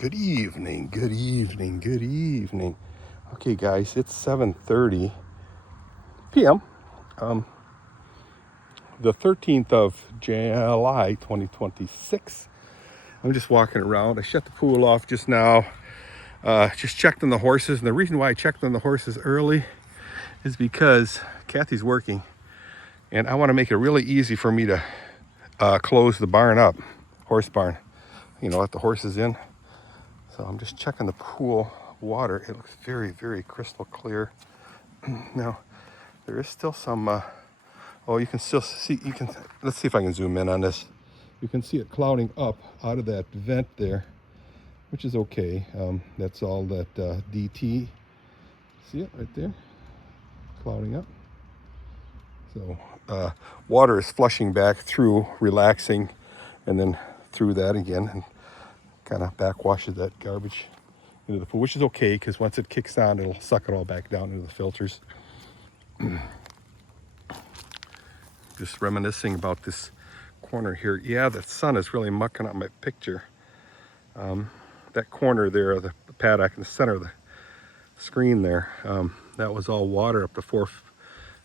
Good evening, good evening, good evening. Okay, guys, it's 7:30 p.m. The 13th of July, 2026. I'm just walking around. I shut the pool off just now. Just checked on the horses, and the reason why I checked on the horses early is because Kathy's working, and I want to make it really easy for me to close the barn up, horse barn. Let the horses in. So I'm just checking the pool water. It looks very, very crystal clear. Now, there is still some, you can still see, let's see if I can zoom in on this. You can see it clouding up out of that vent there, which is okay. That's all that DT. See it right there? Clouding up. So water is flushing back through, relaxing, and then through that again, and kind of backwashes that garbage into the pool, which is okay because once it kicks on, it'll suck it all back down into the filters. Just reminiscing about this corner here. Yeah, the sun is really mucking up my picture. That corner there, the paddock in the center of the screen there, that was all water up to 4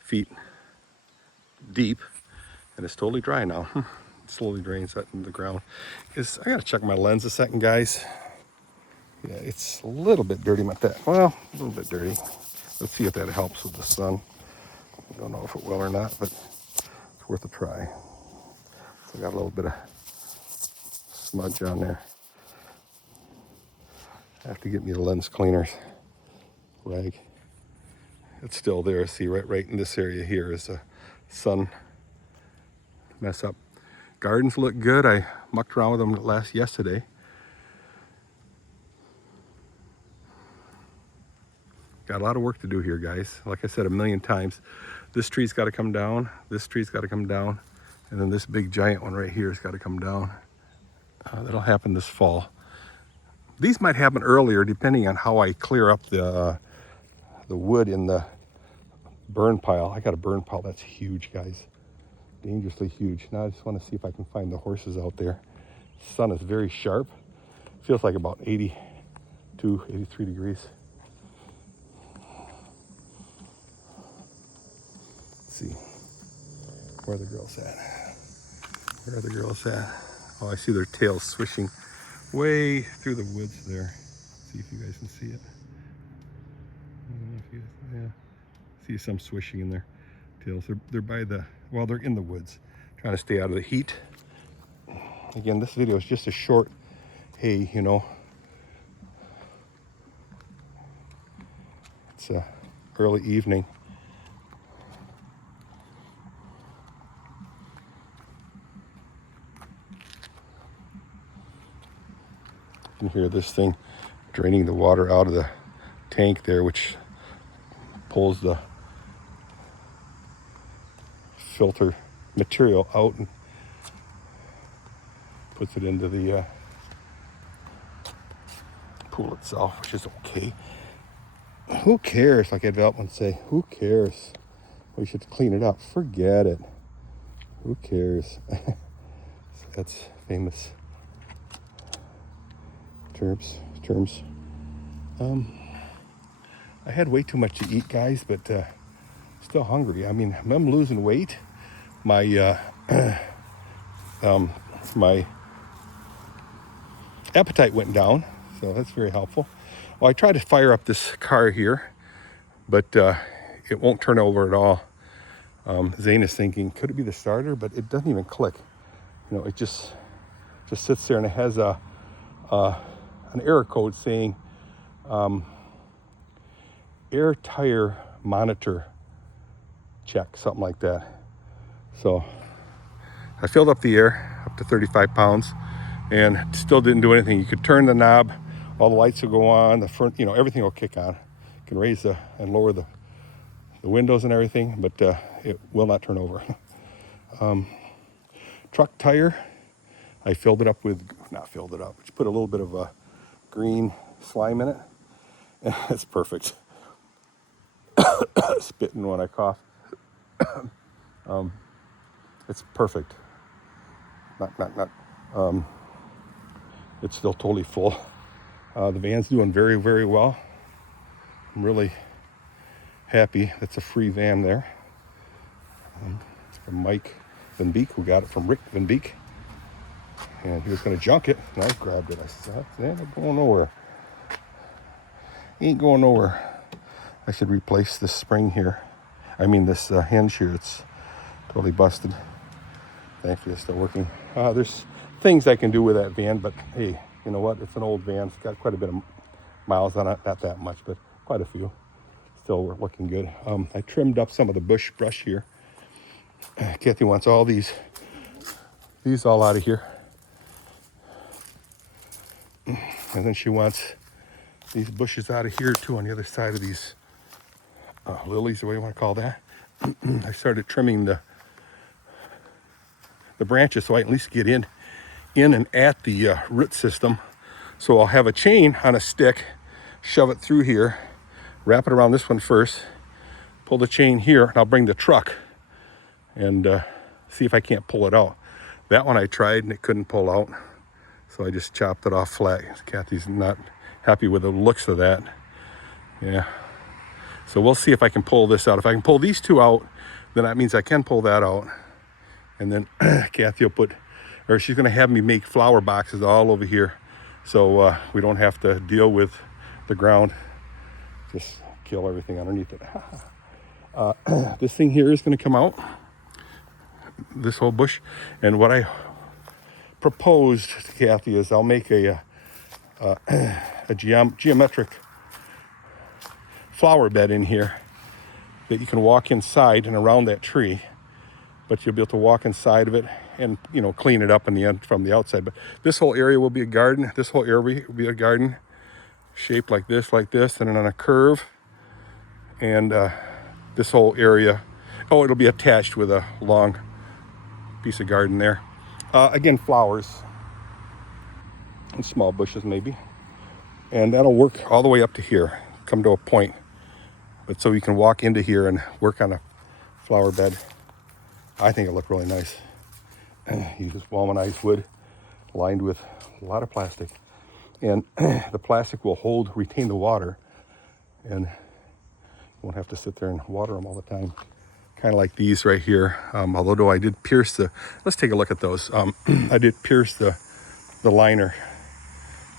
feet deep, and it's totally dry now. It slowly drains that into the ground. I gotta check my lens a second, guys. Yeah, it's a little bit dirty, well, a little bit dirty. Let's see if that helps with the sun. I don't know if it will or not, but it's worth a try. So I got a little bit of smudge on there. I have to get me the lens cleaners rag. It's still there. See, right in this area here is a sun mess up. Gardens look good. I mucked around with them yesterday. Got a lot of work to do here, guys. Like I said a million times, this tree's got to come down, this tree's got to come down, and then this big giant one right here has got to come down. That'll happen this fall. These might happen earlier depending on how I clear up the wood in the burn pile. I got a burn pile that's huge, guys. Dangerously huge. Now I just want to see if I can find the horses out there. The sun is very sharp. Feels like about 82, 83 degrees. See where are the girls at? Where are the girls at? Oh, I see their tails swishing way through the woods there. See if you guys can see it. Yeah, see some swishing in their tails. They're by they're in the woods, trying to stay out of the heat. Again, this video is just a short, hey, it's early evening. You can hear this thing draining the water out of the tank there, which pulls the filter material out and puts it into the pool itself, which is okay. Who cares? Like Ed Veltman say, who cares? We should clean it up. Forget it. Who cares? That's famous terms. I had way too much to eat, guys, but still hungry. I mean, I'm losing weight. My my appetite went down, so that's very helpful. Well, I tried to fire up this car here, but it won't turn over at all. Zane is thinking, could it be the starter? But it doesn't even click. It just sits there, and it has an error code saying air tire monitor check, something like that. So I filled up the air up to 35 pounds and still didn't do anything. You could turn the knob, all the lights will go on, the front, everything will kick on. You can raise and lower the windows and everything, but it will not turn over. Truck tire, I filled it up just put a little bit of green slime in it. It's perfect. Spitting when I cough. It's perfect. Not. It's still totally full. The van's doing very, very well. I'm really happy. That's a free van there. It's from Mike Van Beek, who got it from Rick Van Beek. And he was going to junk it, and I grabbed it. I said, that ain't going nowhere. Ain't going nowhere. I should replace this spring here. I mean, this hinge here. It's totally busted. Thankfully, it's still working. There's things I can do with that van, but hey, you know what? It's an old van. It's got quite a bit of miles on it. Not that much, but quite a few. Still looking good. I trimmed up some of the brush here. Kathy wants all these all out of here. And then she wants these bushes out of here too on the other side of these lilies, or what you want to call that. I started trimming the branches so I can at least get in and at the root system. So I'll have a chain on a stick, shove it through here, wrap it around this one first, pull the chain here, and I'll bring the truck and see if I can't pull it out. That one I tried and it couldn't pull out, so I just chopped it off flat. Kathy's not happy with the looks of that. Yeah. So we'll see if I can pull this out. If I can pull these two out, then that means I can pull that out. And then Kathy will she's going to have me make flower boxes all over here, so we don't have to deal with the ground. Just kill everything underneath it. This thing here is going to come out, this whole bush. And what I proposed to Kathy is I'll make a geometric flower bed in here that you can walk inside and around that tree, but you'll be able to walk inside of it and, you know, clean it up in the end from the outside. But this whole area will be a garden. This whole area will be a garden shaped like this, and then on a curve. And this whole area, it'll be attached with a long piece of garden there. Again, flowers and small bushes maybe. And that'll work all the way up to here, come to a point. But so you can walk into here and work on a flower bed. I think it'll look really nice. Use walmanized wood lined with a lot of plastic. And the plastic will retain the water, and you won't have to sit there and water them all the time. Kind of like these right here. Although I did pierce let's take a look at those. I did pierce the liner,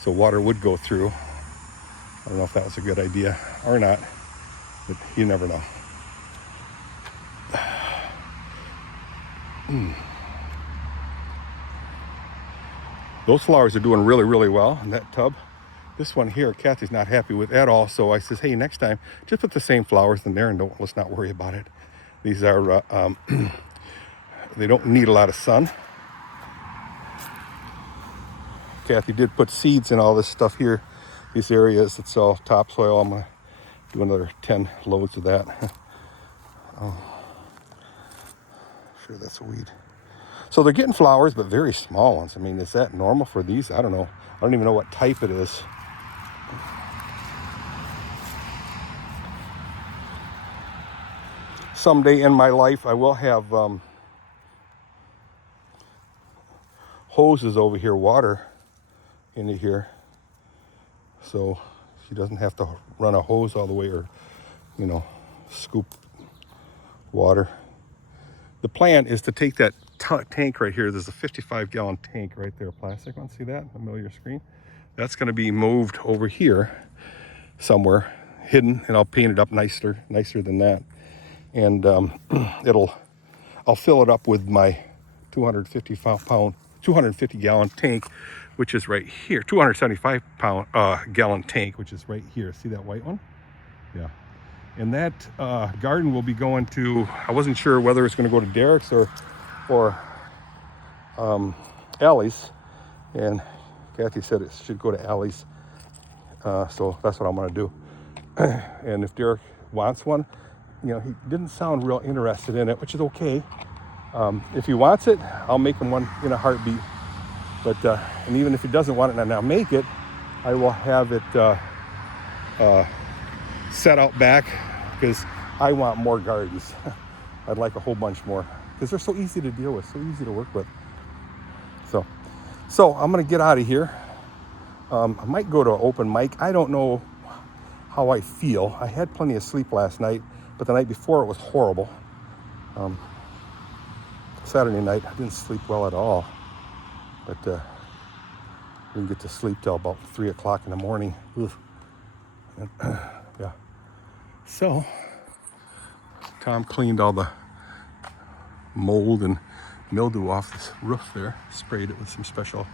so water would go through. I don't know if that was a good idea or not, but you never know. Those flowers are doing really, really well in that tub. This one here, Kathy's not happy with at all. So I says, hey, next time, just put the same flowers in there and let's not worry about it. These are, they don't need a lot of sun. Kathy did put seeds in all this stuff here. These areas, it's all topsoil. I'm gonna do another 10 loads of that. Sure, that's a weed. So they're getting flowers, but very small ones. I mean, is that normal for these? I don't know. I don't even know what type it is. Someday in my life, I will have hoses over here, water into here, so she doesn't have to run a hose all the way or, you know, scoop water. The plan is to take that tank right here. There's a 55-gallon tank right there, plastic one. See that in the middle of your screen? That's going to be moved over here somewhere, hidden, and I'll paint it up nicer than that. And I'll fill it up with my 250-gallon tank, which is right here. 275-gallon tank, which is right here. See that white one? Yeah. And that garden will be going to, I wasn't sure whether it's going to go to Dirk's or Allie's, and Kathy said it should go to Allie's, so that's what I'm going to do. And if Dirk wants one, you know, he didn't sound real interested in it, which is okay. If he wants it, I'll make him one in a heartbeat. But and even if he doesn't want it and I'll make it, I will have it set out back, because I want more gardens. I'd like a whole bunch more, because they're so easy to deal with, so easy to work with. So I'm gonna get out of here. I might go to an open mic. I don't know how I feel. I had plenty of sleep last night, but the night before it was horrible. Saturday night, I didn't sleep well at all, but didn't get to sleep till about 3 o'clock in the morning. And, yeah. So, Tom cleaned all the mold and mildew off this roof there, sprayed it with some special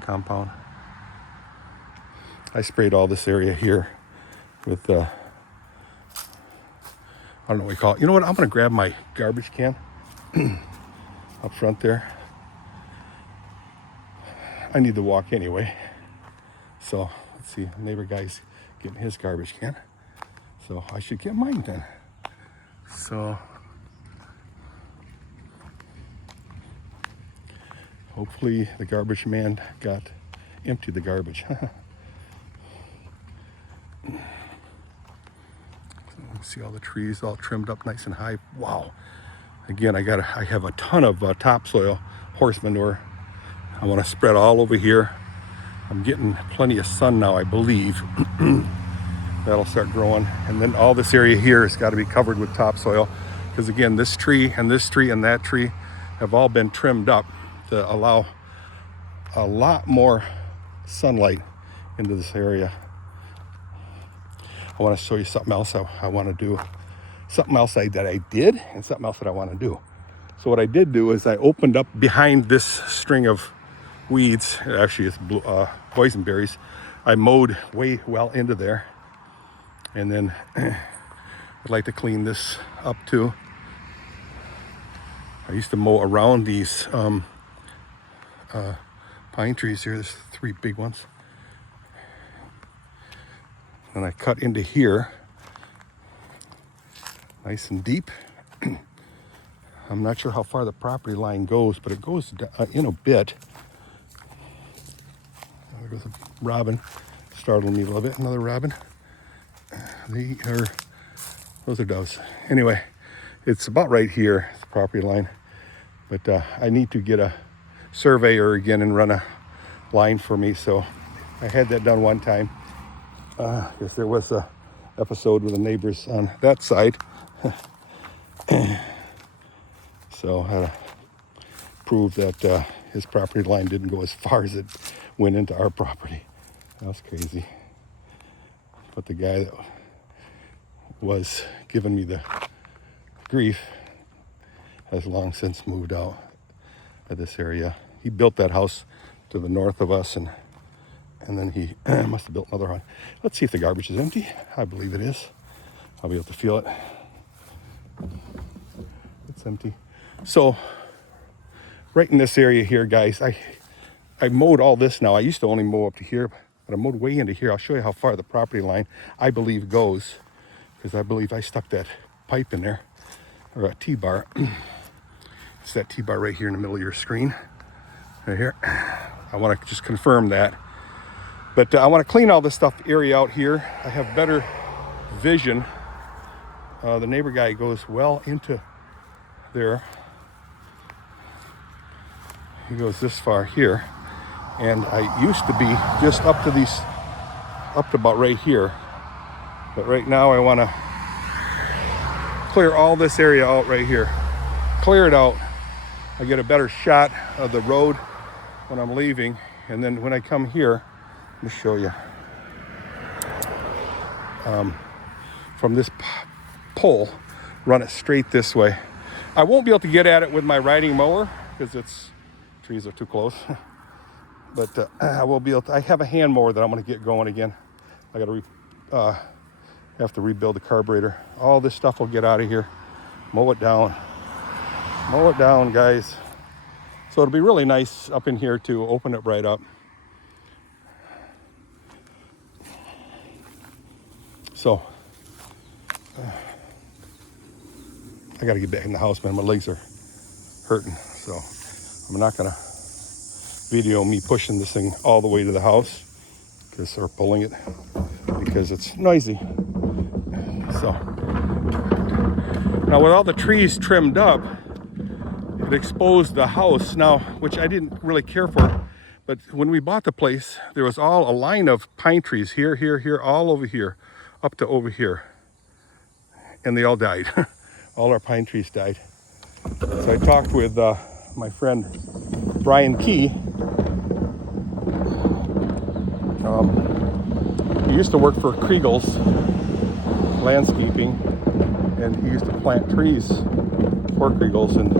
compound. I sprayed all this area here with, I don't know what you call it. You know what? I'm going to grab my garbage can up front there. I need to walk anyway. So, let's see. The neighbor guy's getting his garbage can. So, I should get mine then. So, hopefully the garbage man emptied the garbage. See all the trees all trimmed up nice and high. Wow. Again, I have a ton of topsoil, horse manure. I want to spread all over here. I'm getting plenty of sun now, I believe. That'll start growing. And then all this area here has got to be covered with topsoil. Because again, this tree and this tree and that tree have all been trimmed up to allow a lot more sunlight into this area. I want to show you something else I want to do. Something else that I did and something else that I want to do. So what I did do is I opened up behind this string of weeds. Actually, it's boysenberries. I mowed way well into there. And then I'd like to clean this up too. I used to mow around these pine trees here. There's 3 big ones. And I cut into here, nice and deep. I'm not sure how far the property line goes, but it goes in a bit. There goes a robin, startled me a little bit. Another robin. Those are doves. Anyway, it's about right here, the property line. But I need to get a surveyor again and run a line for me. So I had that done one time. Because there was a episode with the neighbors on that side. So I had to prove that his property line didn't go as far as it went into our property. That was crazy. But the guy that was giving me the grief has long since moved out of this area. He built that house to the north of us, and then he must have built another one. Let's see if the garbage is empty. I believe it is. I'll be able to feel it. It's empty. So, right in this area here, guys, I mowed all this now. I used to only mow up to here, but I mowed way into here. I'll show you how far the property line, I believe, goes. Because I believe I stuck that pipe in there, or a T-bar. It's that T-bar right here in the middle of your screen. Right here. I want to just confirm that. But I want to clean all this stuff area out here. I have better vision. The neighbor guy goes well into there. He goes this far here. And I used to be just up to about right here. But right now I want to clear all this area out right here. Clear it out. I get a better shot of the road when I'm leaving. And then when I come here, let me show you. From this pole, run it straight this way. I won't be able to get at it with my riding mower because trees are too close. But I will be able to. I have a hand mower that I'm going to get going again. I got to have to rebuild the carburetor. All this stuff will get out of here. Mow it down. Mow it down, guys. So it'll be really nice up in here to open it right up. So I got to get back in the house, man. My legs are hurting. So I'm not going to video me pushing this thing all the way to the house or pulling it because it's noisy. So now with all the trees trimmed up, it exposed the house now, which I didn't really care for, But when we bought the place, there was all a line of pine trees here, here, here, all over here, up to over here. And they all died. All our pine trees died. So I talked with my friend Brian Key. He used to work for Kriegel's Landscaping, and he used to plant trees for Kriegel's, and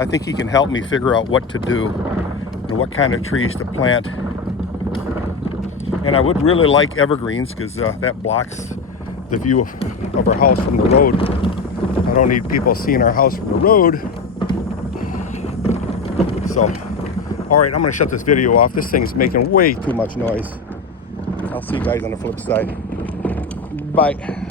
I think he can help me figure out what to do and what kind of trees to plant. And I would really like evergreens, because that blocks the view of our house from the road. I don't need people seeing our house from the road. So, all right, I'm gonna shut this video off. This thing's making way too much noise. I'll see you guys on the flip side. Bye.